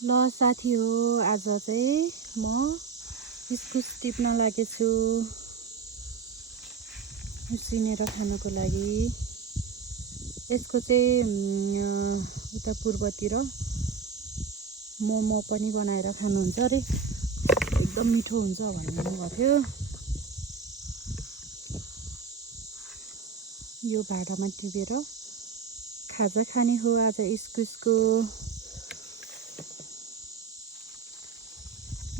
ल साथी हो, आज चाहिँ म इस्कुस टिप्न लागेछु उसिनेर खानको लागि। यसको चाहिँ उता पूर्वतिर मोमो पनि बनाएर खानुहुन्छ अरे, एकदम मिठो हुन्छ भन्नु भएको थियो। यो भाँडामा टिपेर खाजा खाने हो आज इस्कुसको।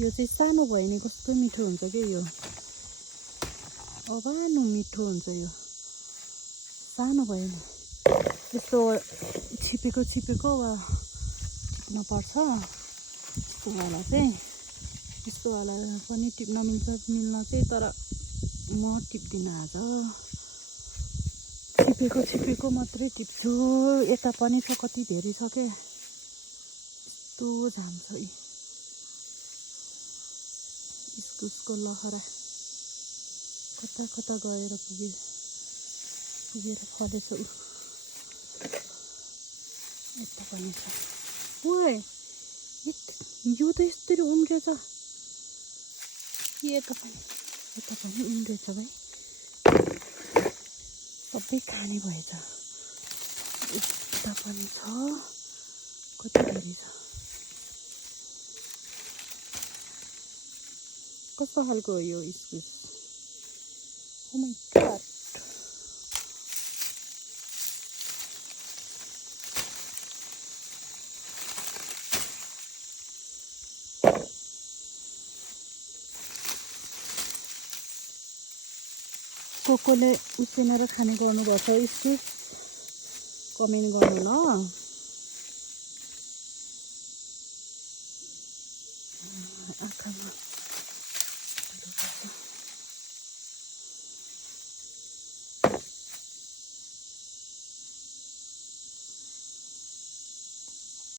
यो चाहिँ सानो भयो नि कस्तो मिठो हुन्छ क्या यो, अभानो मिठो हुन्छ यो सानो भयो नि। यस्तो छिपेको वा टिप्न पर्छ। यस्तोवाला चाहिँ यस्तोवाला पनि टिप्न मिल्न चाहिँ, तर म टिप्दिनँ आज। छिपेको मात्रै टिप्छु। यता पनि छ, कति धेरै छ क्या, यस्तो जान्छ इस्कुसको लहरा कता कता गएर पुगेर फलेछ। यता पनि छ। ओए यो त यस्तरी उम्रेछ। यता पनि उम्रेछ भाइ, सबै खाने भएछ। यता पनि छ, कति धेरै छ। कस्तो खालको हो यो इस्कुस? Oh my god. कोले उसिनेर खाने गर्नुभएको छ इस्कुस, कमेन्ट गर्नु ल। आँखामा